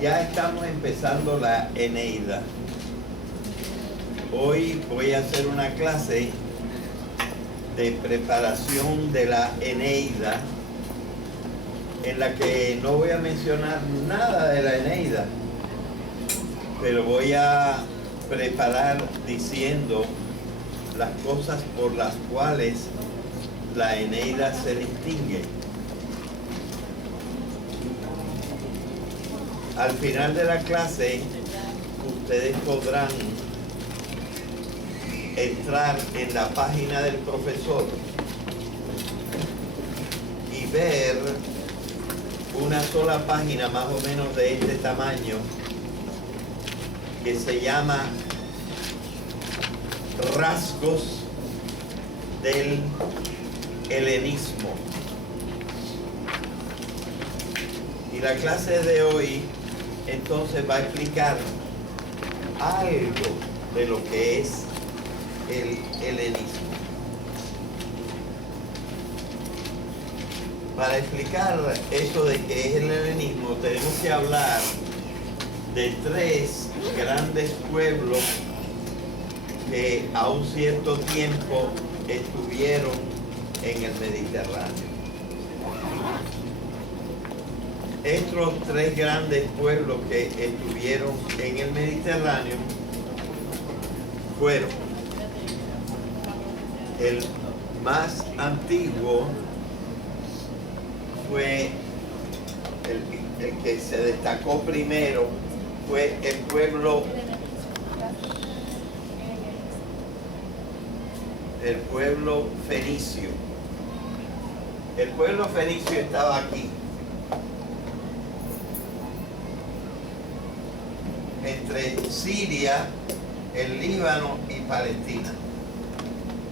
Ya estamos empezando la Eneida. Hoy voy a hacer una clase de preparación de la Eneida, en la que no voy a mencionar nada de la Eneida, pero voy a preparar diciendo las cosas por las cuales la Eneida se distingue. Al final de la clase, ustedes podrán entrar en la página del profesor y ver una sola página más o menos de este tamaño que se llama Rasgos del Helenismo. Y la clase de hoy entonces va a explicar algo de lo que es el helenismo. Para explicar eso de qué es el helenismo, tenemos que hablar de tres grandes pueblos que a un cierto tiempo estuvieron en el Mediterráneo. Estos tres grandes pueblos que estuvieron en el Mediterráneo fueron: el más antiguo fue el que se destacó primero, fue el pueblo fenicio. El pueblo fenicio estaba aquí, entre Siria, el Líbano y Palestina.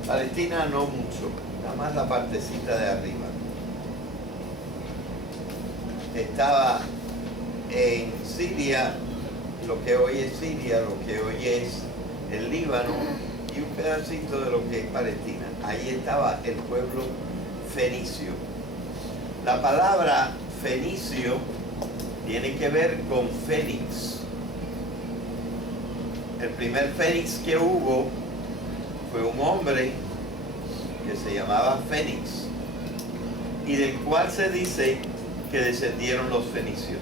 Palestina no mucho, nada más la partecita de arriba. Estaba en Siria, lo que hoy es Siria, lo que hoy es el Líbano y un pedacito de lo que es Palestina. Ahí estaba el pueblo fenicio. La palabra fenicio tiene que ver con fénix. El primer fénix que hubo fue un hombre que se llamaba Fénix y del cual se dice que descendieron los fenicios.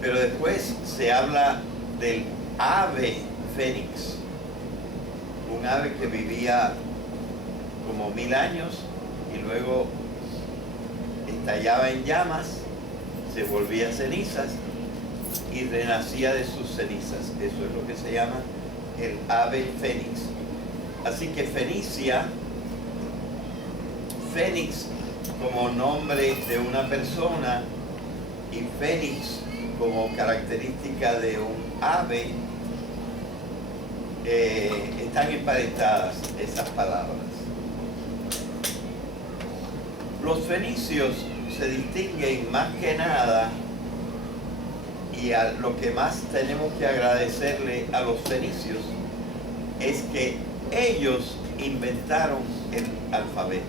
Pero después se habla del ave fénix, un ave que vivía como 1000 años y luego estallaba en llamas, se volvía cenizas y renacía de sus cenizas. Eso es lo que se llama el ave fénix. Así que Fenicia, Fénix como nombre de una persona y Fénix como característica de un ave, están emparentadas esas palabras. Los fenicios se distinguen más que nada, y a lo que más tenemos que agradecerle a los fenicios es que ellos inventaron el alfabeto.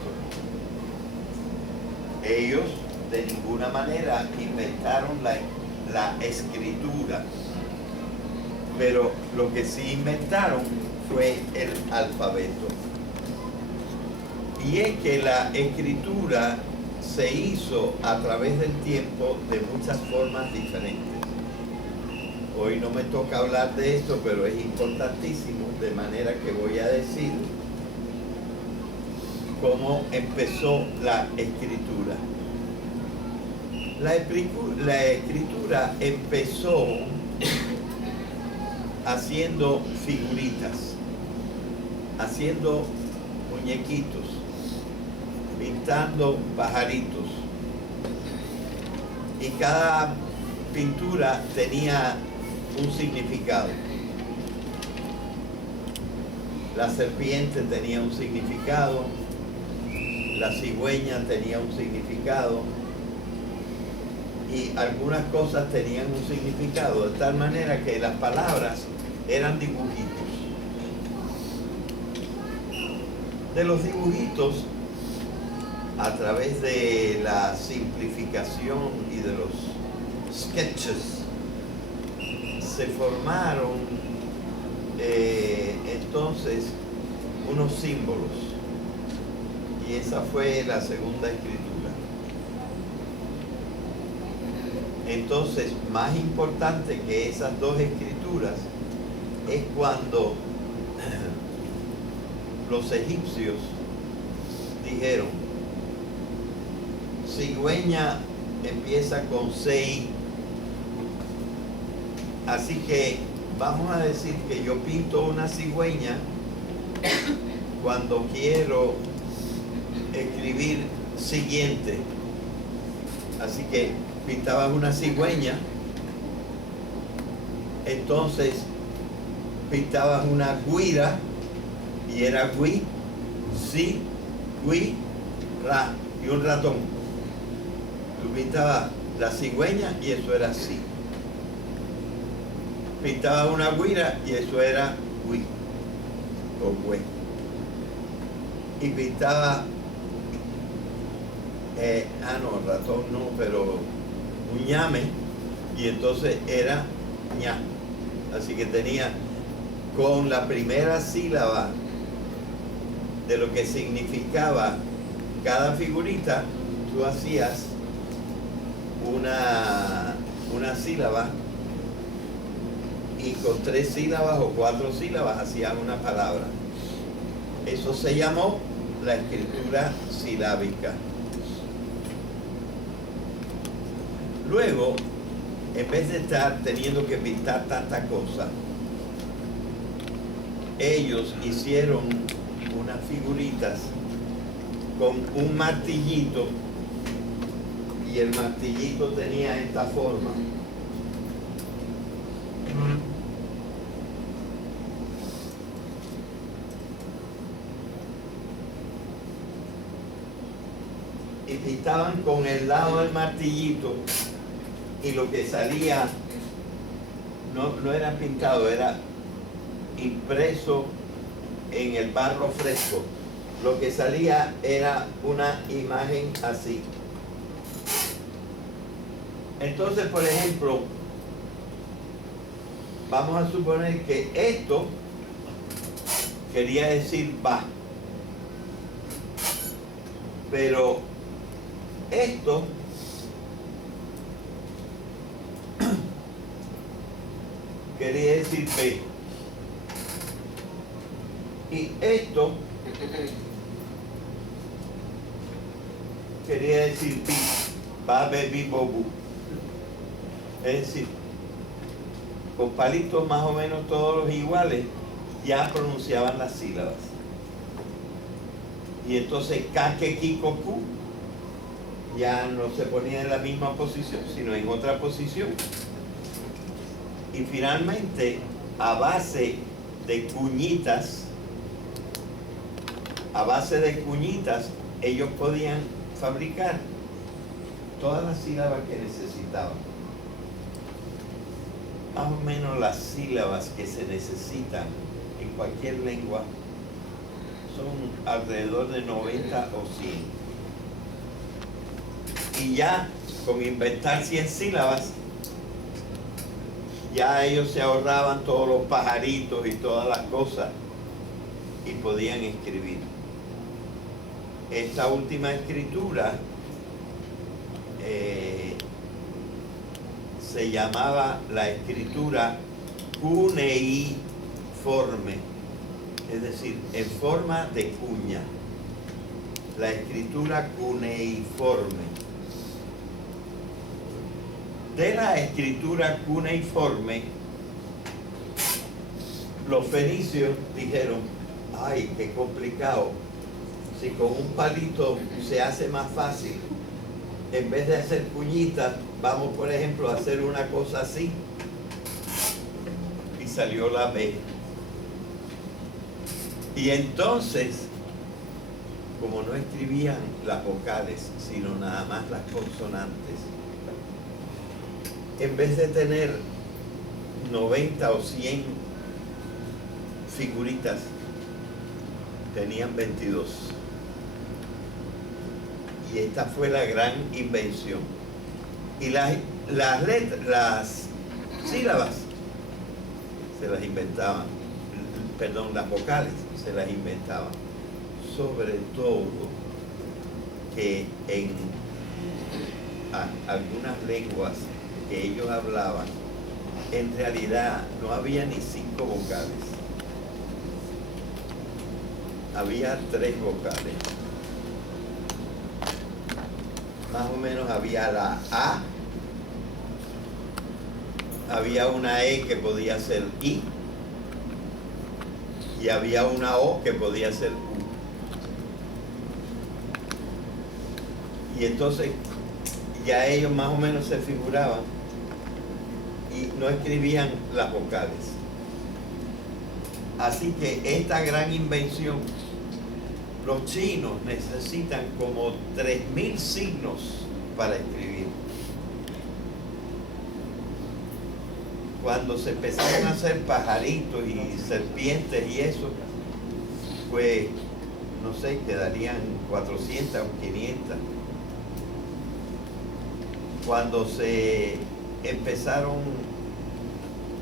Ellos de ninguna manera inventaron la escritura, pero lo que sí inventaron fue el alfabeto. Y es que la escritura se hizo a través del tiempo de muchas formas diferentes. Hoy no me toca hablar de esto, pero es importantísimo, de manera que voy a decir cómo empezó la escritura. La escritura empezó haciendo figuritas, haciendo muñequitos, pintando pajaritos. Y cada pintura tenía un significado. La serpiente tenía un significado, la cigüeña tenía un significado y algunas cosas tenían un significado, de tal manera que las palabras eran dibujitos. De los dibujitos a través de la simplificación y de los sketches, se formaron entonces unos símbolos, y esa fue la segunda escritura. Entonces, más importante que esas dos escrituras es cuando los egipcios dijeron: cigüeña empieza con CI, así que vamos a decir que yo pinto una cigüeña cuando quiero escribir siguiente. Así que pintabas una cigüeña, entonces pintabas una guira y era gui, si, gui, ra, y un ratón. Tú pintabas la cigüeña y eso era si. Pintabas una guira y eso era gui o güey. Y pintaba no, ratón no, pero un ñame, y entonces era ña. Así que tenía con la primera sílaba de lo que significaba cada figurita, tú hacías una sílaba, y con 3 sílabas o 4 sílabas hacías una palabra. Eso se llamó la escritura silábica. Luego, en vez de estar teniendo que pintar tanta cosa, ellos hicieron unas figuritas con un martillito, y el martillito tenía esta forma. Y pintaban con el lado del martillito, y lo que salía no era pintado, era impreso en el barro fresco. Lo que salía era una imagen así. Entonces, por ejemplo, vamos a suponer que esto quería decir va, pero esto quería decir B, y esto quería decir B, va, be, bi, bo, bu. Es decir, con palitos más o menos todos los iguales ya pronunciaban las sílabas. Y entonces ka, ke, ki, ko, ku ya no se ponía en la misma posición, sino en otra posición. Y finalmente, a base de cuñitas, ellos podían fabricar todas las sílabas que necesitaban. Más o menos las sílabas que se necesitan en cualquier lengua son alrededor de 90 o 100. Y ya con inventar 100 sílabas, ya ellos se ahorraban todos los pajaritos y todas las cosas y podían escribir. Esta última escritura se llamaba la escritura cuneiforme, es decir, en forma de cuña. La escritura cuneiforme. De la escritura cuneiforme, los fenicios dijeron: ay, qué complicado, si con un palito se hace más fácil, en vez de hacer cuñitas, vamos por ejemplo a hacer una cosa así, y salió la B. Y entonces, como no escribían las vocales, sino nada más las consonantes, en vez de tener 90 o 100 figuritas, tenían 22. Y esta fue la gran invención. Y las sílabas se las inventaban, perdón, las vocales se las inventaban. Sobre todo que en algunas lenguas que ellos hablaban, en realidad no había ni 5 vocales. Había 3 vocales. Más o menos había la A, había una E que podía ser I, y había una O que podía ser U. Y entonces ya ellos más o menos se figuraban y no escribían las vocales. Así que esta gran invención, los chinos necesitan como 3000 signos para escribir. Cuando se empezaron a hacer pajaritos y serpientes y eso, pues, no sé, quedarían 400 o 500. Cuando se empezaron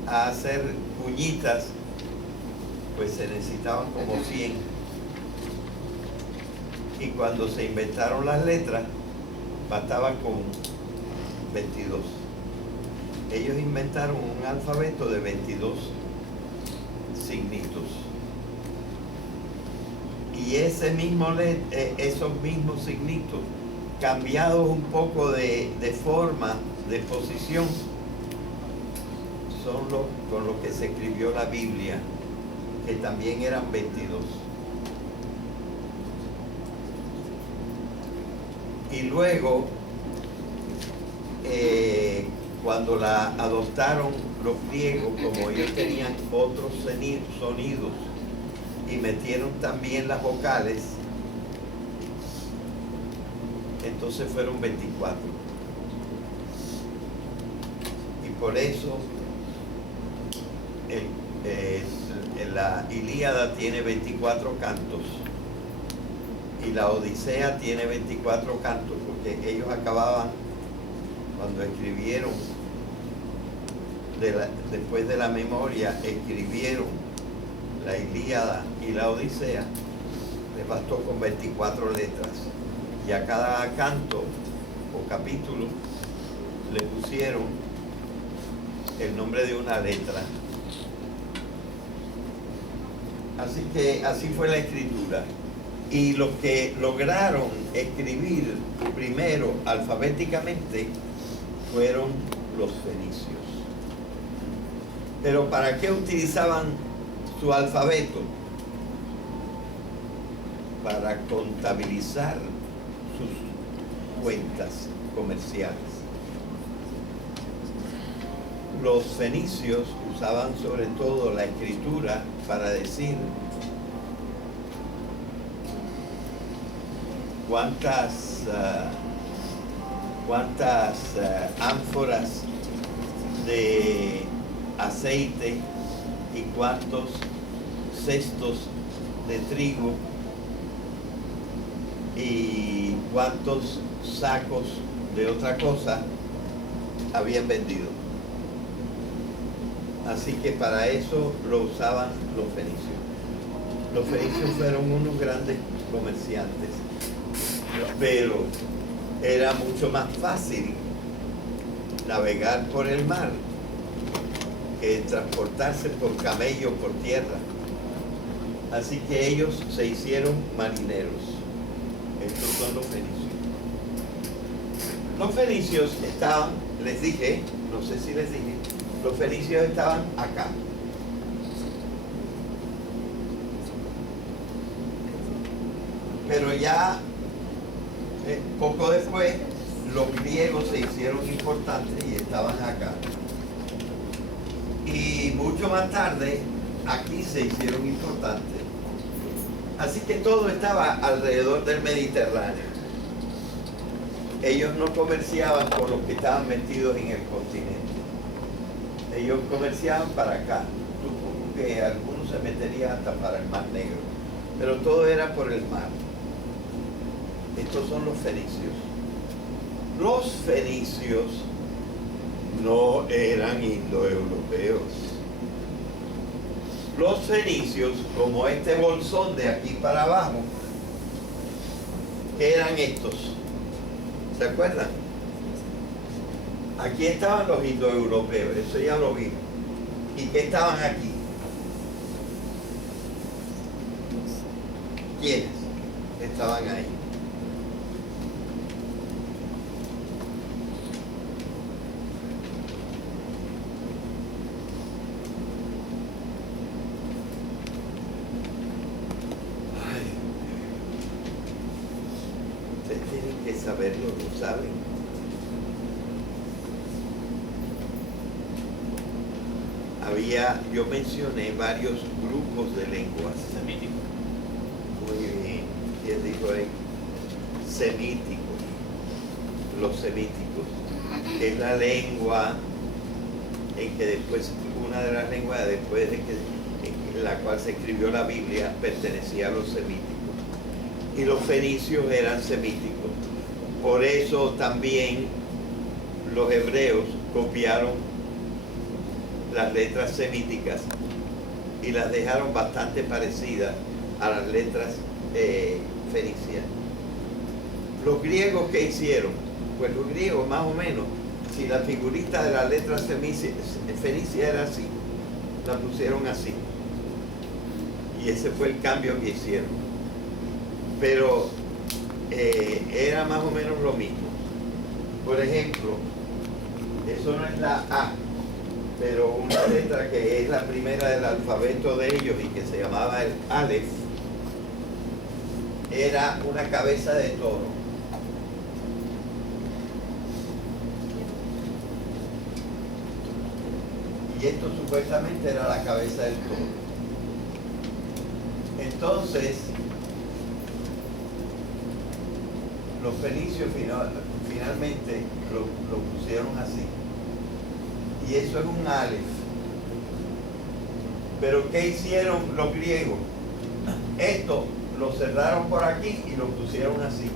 a hacer cuñitas, pues se necesitaban como 100. Y cuando se inventaron las letras, bastaban con 22. Ellos inventaron un alfabeto de 22 signitos. Y esos mismos signitos, cambiados un poco de forma, de posición, son con los que se escribió la Biblia, que también eran 22. Y luego, cuando la adoptaron los griegos, como ellos tenían otros sonidos y metieron también las vocales, entonces fueron 24. Y por eso la Ilíada tiene 24 cantos y la Odisea tiene 24 cantos, porque ellos acababan, cuando escribieron, después de la memoria, escribieron la Ilíada y la Odisea, les bastó con 24 letras. Y a cada canto o capítulo le pusieron el nombre de una letra. Así que así fue la escritura. Y los que lograron escribir primero alfabéticamente fueron los fenicios. Pero ¿para qué utilizaban su alfabeto? Para contabilizar sus cuentas comerciales. Los fenicios usaban sobre todo la escritura para decir cuántas ánforas de aceite y cuántos cestos de trigo y cuántos sacos de otra cosa habían vendido. Así que para eso lo usaban los fenicios. Los fenicios fueron unos grandes comerciantes, pero era mucho más fácil navegar por el mar que transportarse por camello por tierra. Así que ellos se hicieron marineros. Estos son los fenicios. Los fenicios estaban, les dije, no sé si les dije, los fenicios estaban acá. Pero ya poco después los griegos se hicieron importantes y estaban acá. Y mucho más tarde aquí se hicieron importantes. Así que todo estaba alrededor del Mediterráneo. Ellos no comerciaban con los que estaban metidos en el continente. Ellos comerciaban para acá. Supongo que algunos se meterían hasta para el Mar Negro. Pero todo era por el mar. Estos son los fenicios. Los fenicios no eran indoeuropeos. Los fenicios, como este bolsón de aquí para abajo, ¿qué eran estos? ¿Se acuerdan? Aquí estaban los indoeuropeos, eso ya lo vimos. ¿Y qué estaban aquí? ¿Quiénes estaban ahí? Ustedes tienen que saberlo, lo saben. Yo mencioné varios grupos de lenguas. Semítico. Muy bien. ¿Quién dijo ahí? Semíticos. Los semíticos. Que es la lengua en que después, una de las lenguas después de que en la cual se escribió la Biblia, pertenecía a los semíticos. Y los fenicios eran semíticos. Por eso también los hebreos copiaron las letras semíticas y las dejaron bastante parecidas a las letras fenicias. Los griegos, ¿qué hicieron? Pues los griegos, más o menos, si la figurita de las letras fenicia era así, la pusieron así. Y ese fue el cambio que hicieron. Pero era más o menos lo mismo. Por ejemplo, eso no es la A, pero una letra que es la primera del alfabeto de ellos y que se llamaba el Aleph, era una cabeza de toro. Y esto supuestamente era la cabeza del toro. Entonces, los fenicios finalmente lo pusieron así. Y eso es un Aleph. Pero ¿qué hicieron los griegos? Esto lo cerraron por aquí y lo pusieron así.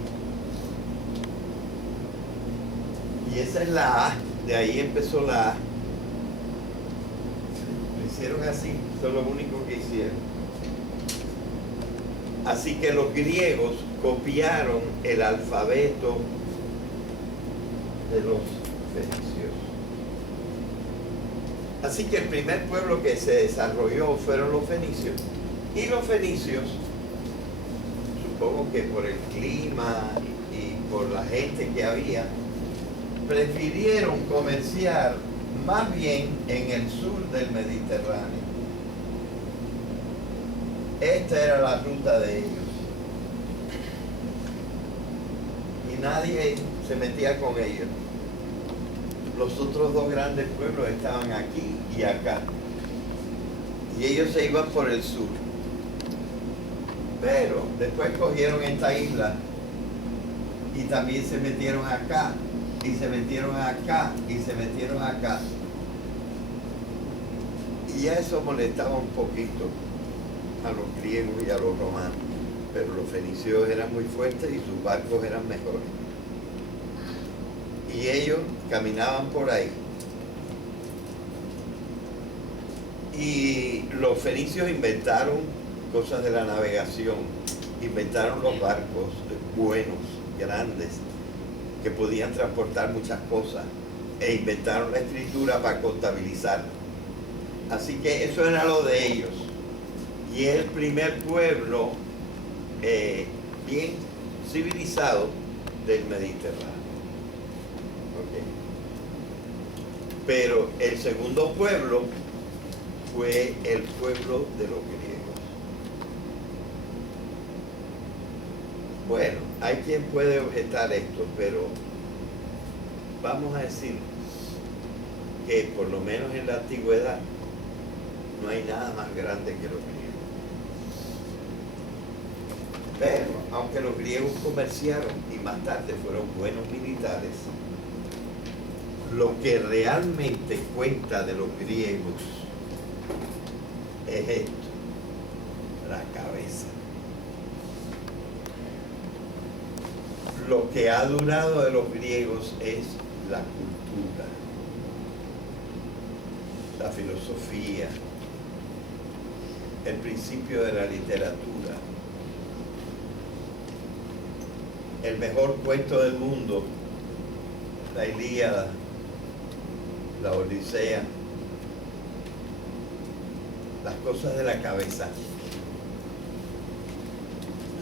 Y esa es la A. De ahí empezó la A. Lo hicieron así. Eso es lo único que hicieron. Así que los griegos copiaron el alfabeto de los fenicios. Así que el primer pueblo que se desarrolló fueron los fenicios. Y los fenicios, supongo que por el clima y por la gente que había, prefirieron comerciar más bien en el sur del Mediterráneo. Esta era la ruta de ellos. Y nadie se metía con ellos. Los otros dos grandes pueblos estaban aquí y acá. Y ellos se iban por el sur. Pero después cogieron esta isla y también se metieron acá, y se metieron acá, y se metieron acá. Y ya eso molestaba un poquito a los griegos y a los romanos. Pero los fenicios eran muy fuertes y sus barcos eran mejores. Y ellos caminaban por ahí. Y los fenicios inventaron cosas de la navegación, inventaron los barcos buenos, grandes, que podían transportar muchas cosas, e inventaron la escritura para contabilizar. Así que eso era lo de ellos. Y es el primer pueblo bien civilizado del Mediterráneo. Pero el segundo pueblo fue el pueblo de los griegos. Bueno, hay quien puede objetar esto, pero vamos a decir que por lo menos en la antigüedad no hay nada más grande que los griegos. Pero, aunque los griegos comerciaron y más tarde fueron buenos militares, lo que realmente cuenta de los griegos es esto, la cabeza. lo que ha durado de los griegos es la cultura, la filosofía, el principio de la literatura. El mejor cuento del mundo, la Ilíada, la Odisea, las cosas de la cabeza,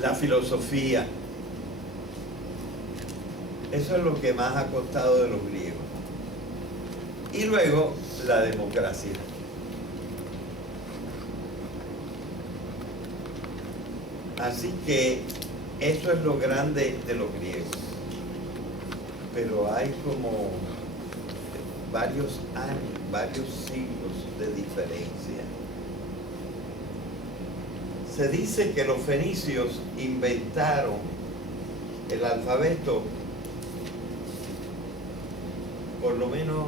la filosofía. Eso es lo que más ha costado de los griegos. Y luego la democracia. Así que eso es lo grande de los griegos. Pero hay como varios años, varios siglos de diferencia. Se dice que los fenicios inventaron el alfabeto por lo menos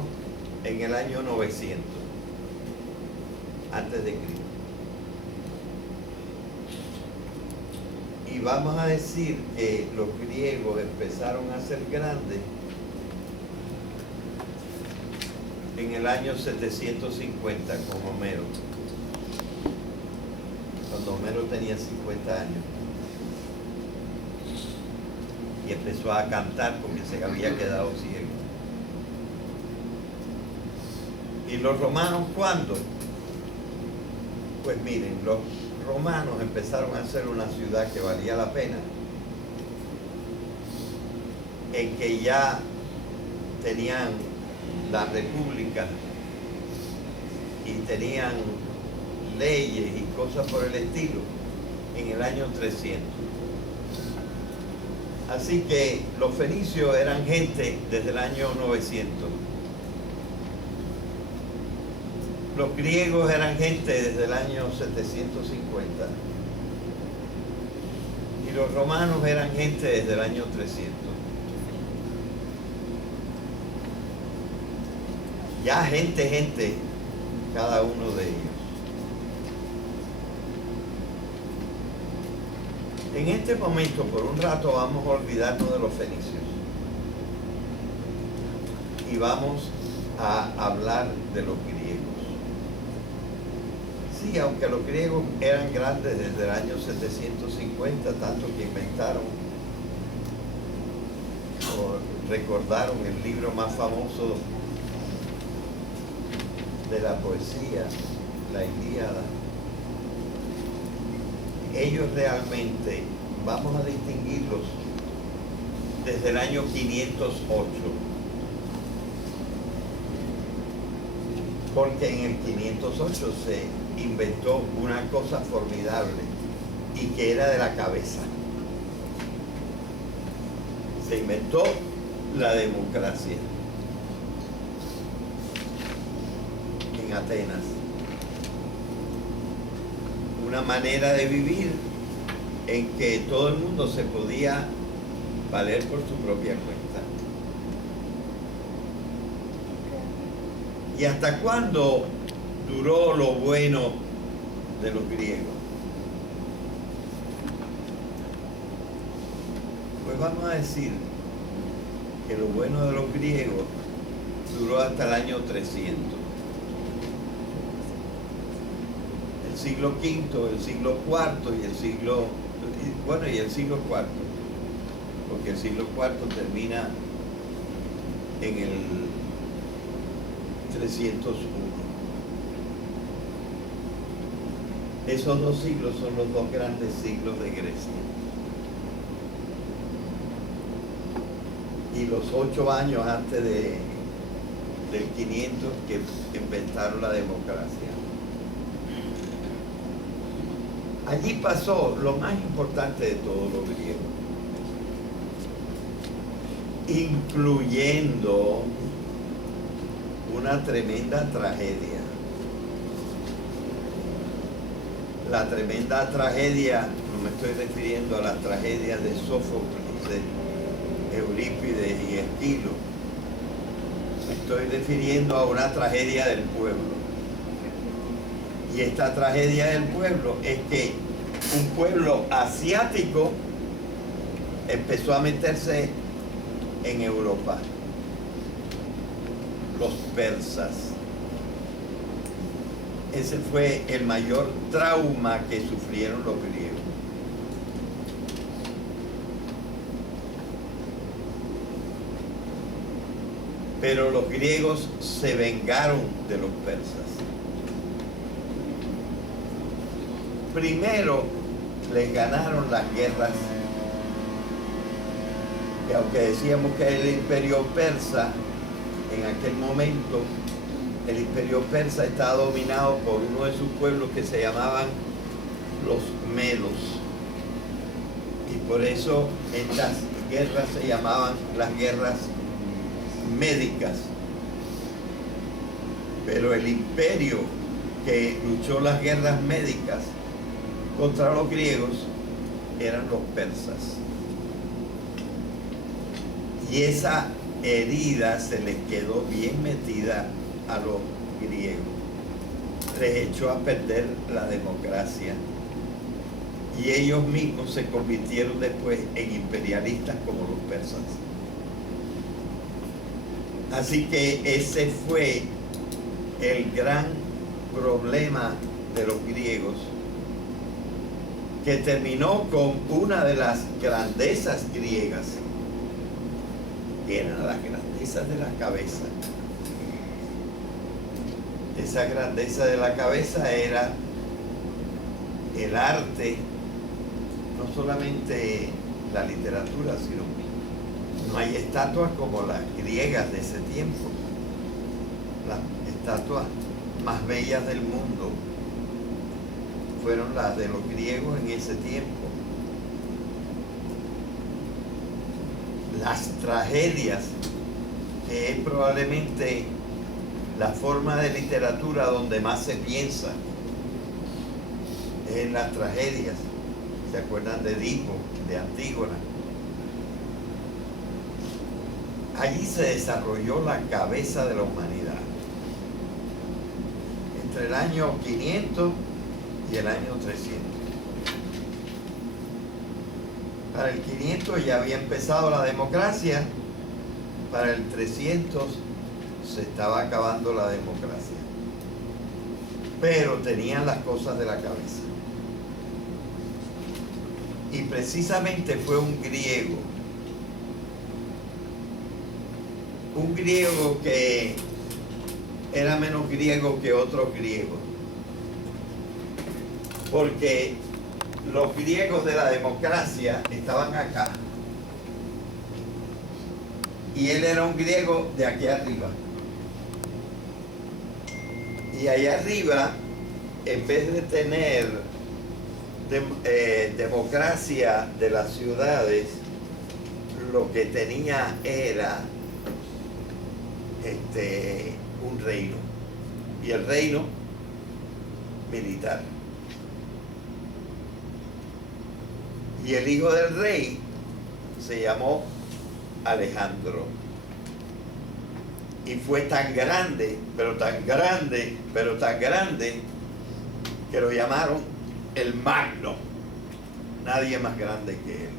en el año 900 antes de Cristo. Y vamos a decir que los griegos empezaron a ser grandes en el año 750 con Homero, cuando Homero tenía 50 años y empezó a cantar porque se había quedado ciego. ¿Y los romanos cuándo? Pues miren, los romanos empezaron a hacer una ciudad que valía la pena, en que ya tenían la república y tenían leyes y cosas por el estilo en el año 300. Así que los fenicios eran gente desde el año 900. Los griegos eran gente desde el año 750 y los romanos eran gente desde el año 300. Ya gente, cada uno de ellos. En este momento, por un rato, vamos a olvidarnos de los fenicios y vamos a hablar de los griegos. Sí, aunque los griegos eran grandes desde el año 750, tanto que inventaron o recordaron el libro más famoso de la poesía, la Ilíada. Ellos realmente, vamos a distinguirlos desde el año 508. Porque en el 508 se inventó una cosa formidable y que era de la cabeza. Se inventó la democracia en Atenas. Una manera de vivir en que todo el mundo se podía valer por su propia cuenta. ¿Y hasta cuándo duró lo bueno de los griegos? Pues vamos a decir que lo bueno de los griegos duró hasta el año 300. El siglo V, el siglo IV y el siglo IV, porque el siglo IV termina en el 301. Esos dos siglos son los dos grandes siglos de Grecia. Y los 8 años antes del 500 que inventaron la democracia. Allí pasó lo más importante de todos los griegos, incluyendo una tremenda tragedia. La tremenda tragedia, no me estoy refiriendo a las tragedias de Sófocles, de Eurípides y Esquilo, me estoy refiriendo a una tragedia del pueblo. Y esta tragedia del pueblo es que un pueblo asiático empezó a meterse en Europa, los persas. Ese fue el mayor trauma que sufrieron los griegos. Pero los griegos se vengaron de los persas. Primero les ganaron las guerras, que aunque decíamos que el imperio persa, en aquel momento, el imperio persa estaba dominado por uno de sus pueblos que se llamaban los medos. Y por eso estas guerras se llamaban las guerras médicas. Pero el imperio que luchó las guerras médicas contra los griegos eran los persas. Y esa herida se les quedó bien metida a los griegos. Les echó a perder la democracia. Y ellos mismos se convirtieron después en imperialistas como los persas. Así que ese fue el gran problema de los griegos, que terminó con una de las grandezas griegas, que eran las grandezas de la cabeza. Esa grandeza de la cabeza era el arte, no solamente la literatura, sino no hay estatuas como las griegas de ese tiempo. Las estatuas más bellas del mundo fueron las de los griegos en ese tiempo. Las tragedias, que es probablemente la forma de literatura donde más se piensa, es en las tragedias. ¿Se acuerdan de Edipo, de Antígona? Allí se desarrolló la cabeza de la humanidad. Entre el año 500 y el año 300. Para el 500 ya había empezado la democracia, para el 300 se estaba acabando la democracia. Pero tenían las cosas de la cabeza. Y precisamente fue un griego que era menos griego que otros griegos, porque los griegos de la democracia estaban acá y él era un griego de aquí arriba, y allá arriba, en vez de tener democracia de las ciudades, lo que tenía era un reino, y el reino militar. Y el hijo del rey se llamó Alejandro, y fue tan grande, pero tan grande, pero tan grande, que lo llamaron el Magno. Nadie más grande que él.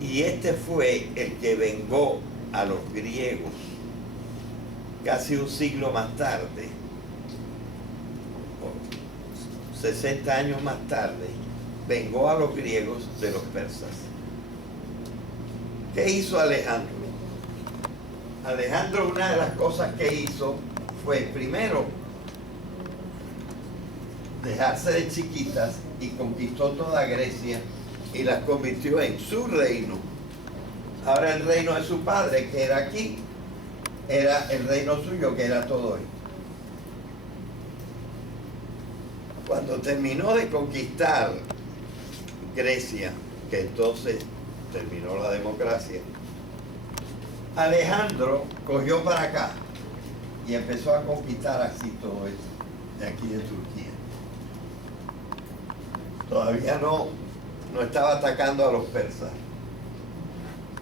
Y este fue el que vengó a los griegos casi un siglo más tarde, 60 años más tarde, vengó a los griegos de los persas. ¿Qué hizo Alejandro? Alejandro, una de las cosas que hizo fue, primero, dejarse de chiquitas y conquistó toda Grecia y las convirtió en su reino. Ahora el reino de su padre, que era aquí, era el reino suyo, que era todo esto. Cuando terminó de conquistar Grecia, que entonces terminó la democracia, Alejandro cogió para acá y empezó a conquistar así todo esto, de aquí de Turquía. Todavía no estaba atacando a los persas.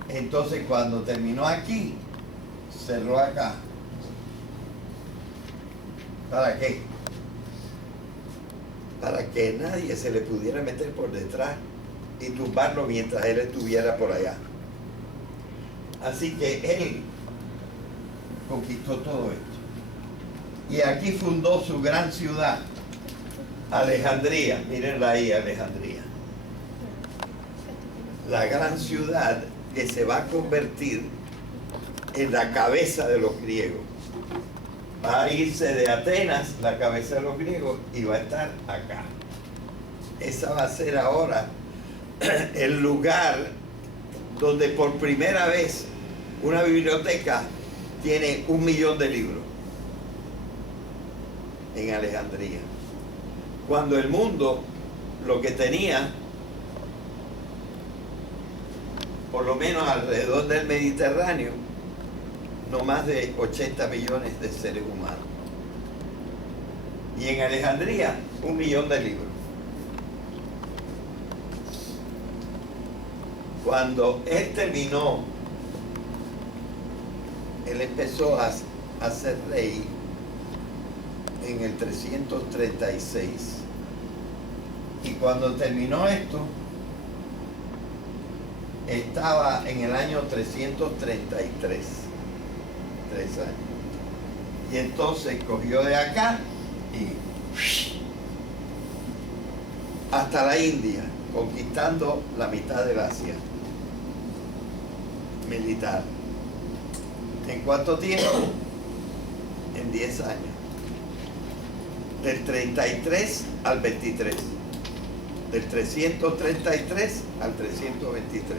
Entonces, cuando terminó aquí, cerró acá. ¿Para qué? para que nadie se le pudiera meter por detrás y tumbarlo mientras él estuviera por allá. Así que él conquistó todo esto. Y aquí fundó su gran ciudad, Alejandría. Mírenla ahí, Alejandría. La gran ciudad que se va a convertir en la cabeza de los griegos. Va a irse de Atenas, la cabeza de los griegos, y va a estar acá. Esa va a ser ahora el lugar donde por primera vez una biblioteca tiene 1 millón de libros. En Alejandría. Cuando el mundo lo que tenía, por lo menos alrededor del Mediterráneo, no más de 80 millones de seres humanos. Y en Alejandría, 1 millón de libros. Cuando él terminó, él empezó a ser rey en el 336. Y cuando terminó esto, estaba en el año 333. 3 años. Y entonces cogió de acá y hasta la India, conquistando la mitad del Asia militar. ¿En cuánto tiempo? En 10 años. Del 33 al 23. Del 333 al 323.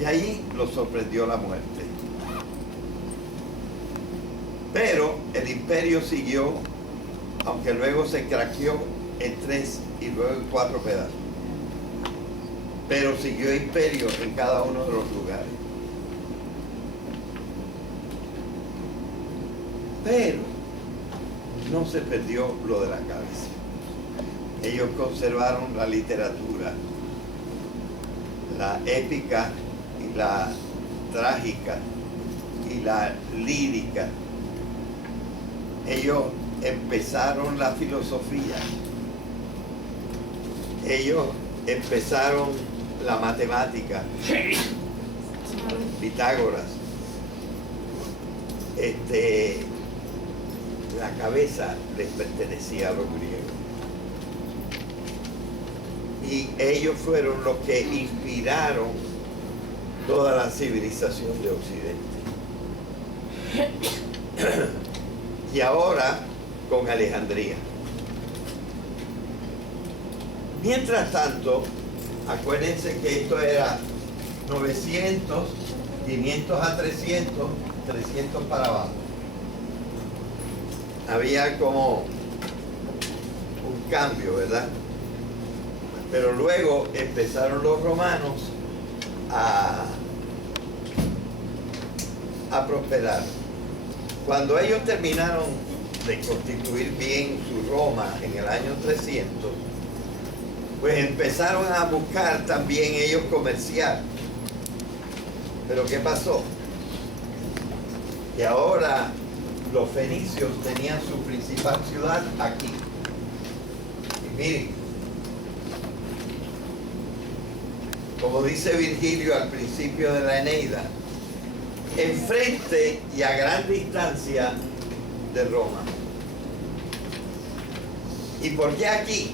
Y ahí lo sorprendió la muerte. Pero el imperio siguió, aunque luego se craqueó en 3 y luego en 4 pedazos. Pero siguió imperio en cada uno de los lugares. Pero no se perdió lo de la cabeza. Ellos conservaron la literatura, la épica y la trágica y la lírica. Ellos empezaron la filosofía. Ellos empezaron la matemática. Pitágoras. La cabeza les pertenecía a los griegos. Y ellos fueron los que inspiraron toda la civilización de Occidente. Y ahora con Alejandría. Mientras tanto, acuérdense que esto era 900, 500 a 300, 300 para abajo. Había como un cambio, ¿verdad? Pero luego empezaron los romanos a prosperar. Cuando ellos terminaron de constituir bien su Roma en el año 300, pues empezaron a buscar también ellos comerciar. Pero ¿qué pasó? Y ahora los fenicios tenían su principal ciudad aquí. Y miren, como dice Virgilio al principio de la Eneida, enfrente y a gran distancia de Roma. ¿Y por qué aquí?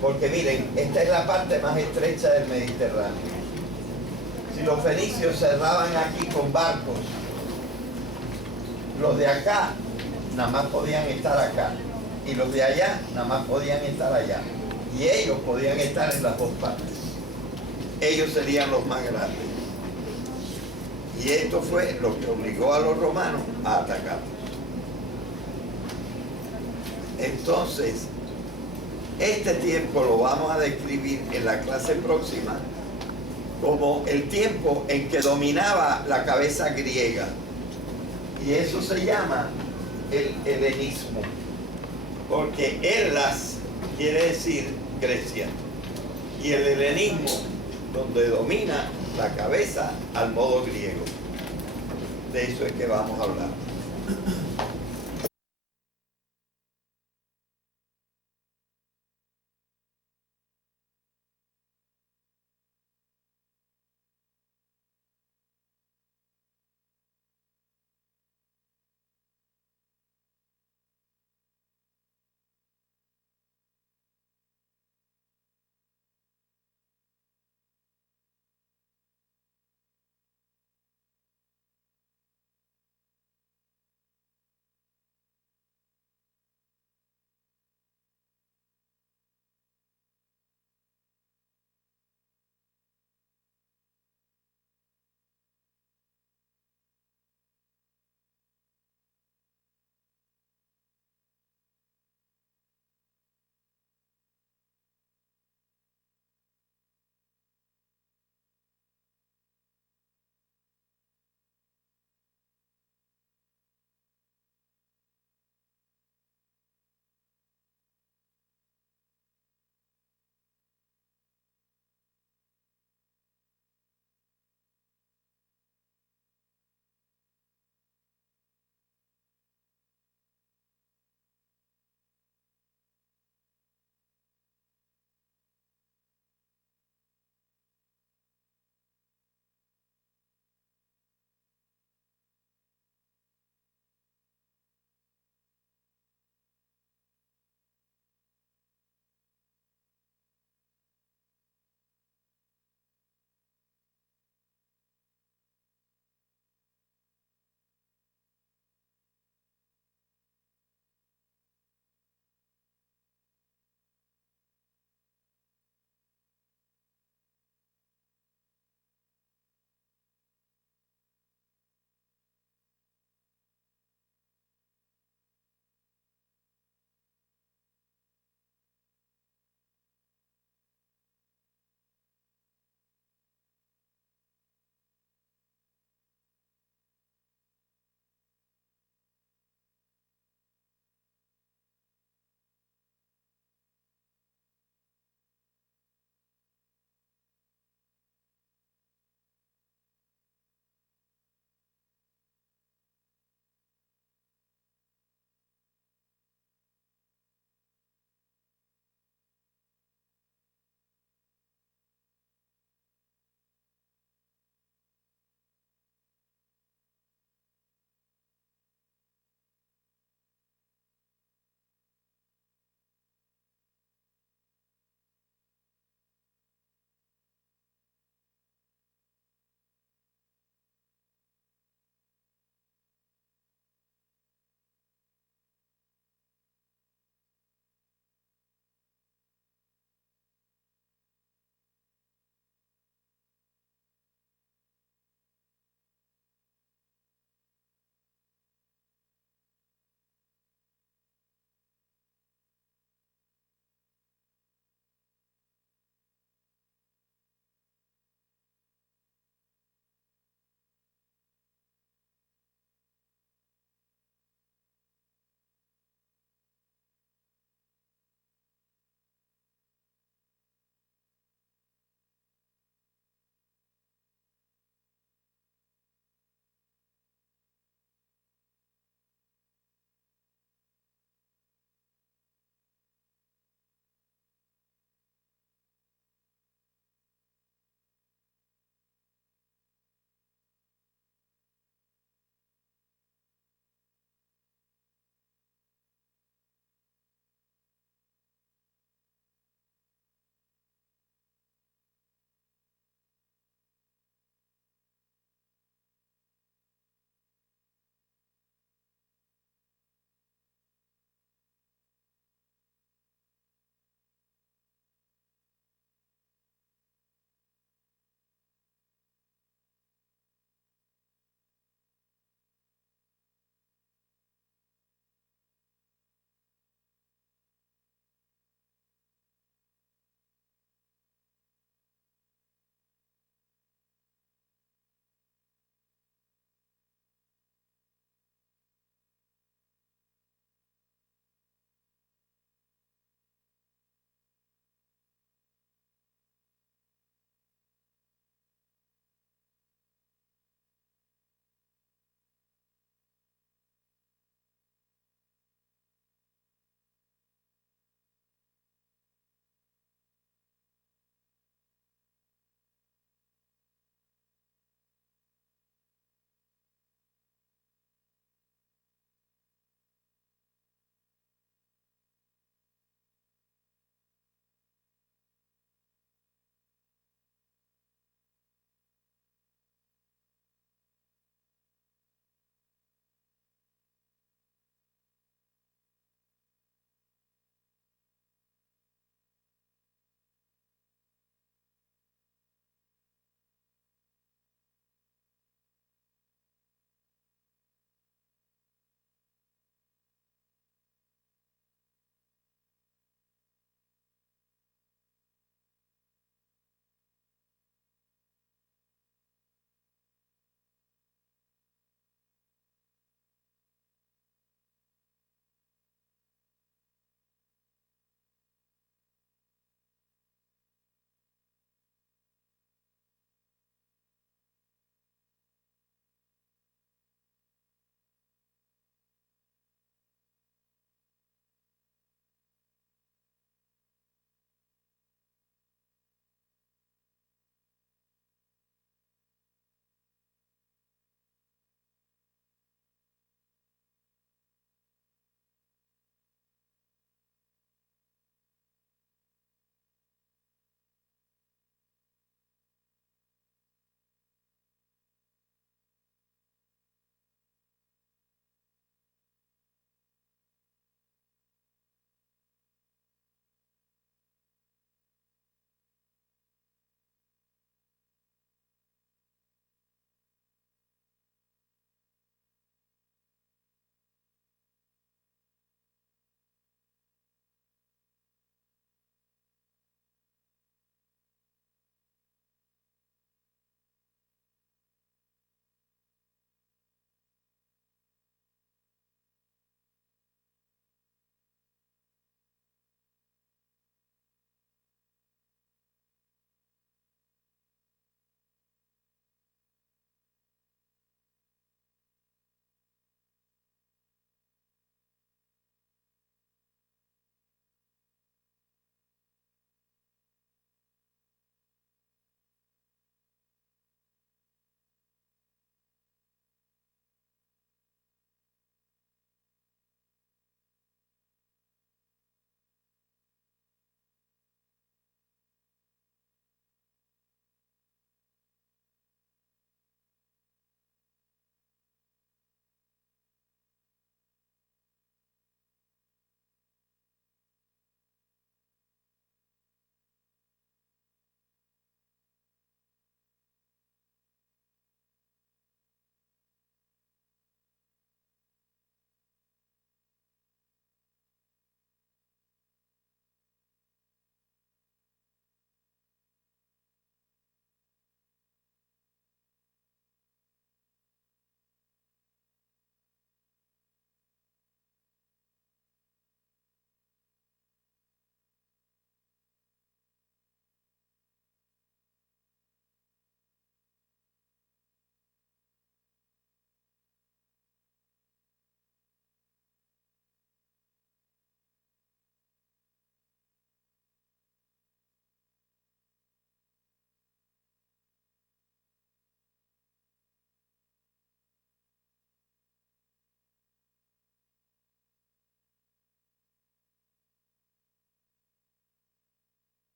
Porque miren, esta es la parte más estrecha del Mediterráneo. Si los fenicios cerraban aquí con barcos, los de acá nada más podían estar acá y los de allá nada más podían estar allá, y ellos podían estar en las dos partes. Ellos serían los más grandes, y esto fue lo que obligó a los romanos a atacarlos. Entonces, este tiempo lo vamos a describir en la clase próxima como el tiempo en que dominaba la cabeza griega. Y eso se llama el helenismo, porque Hellas quiere decir Grecia, y el helenismo, donde domina la cabeza al modo griego. De eso es que vamos a hablar.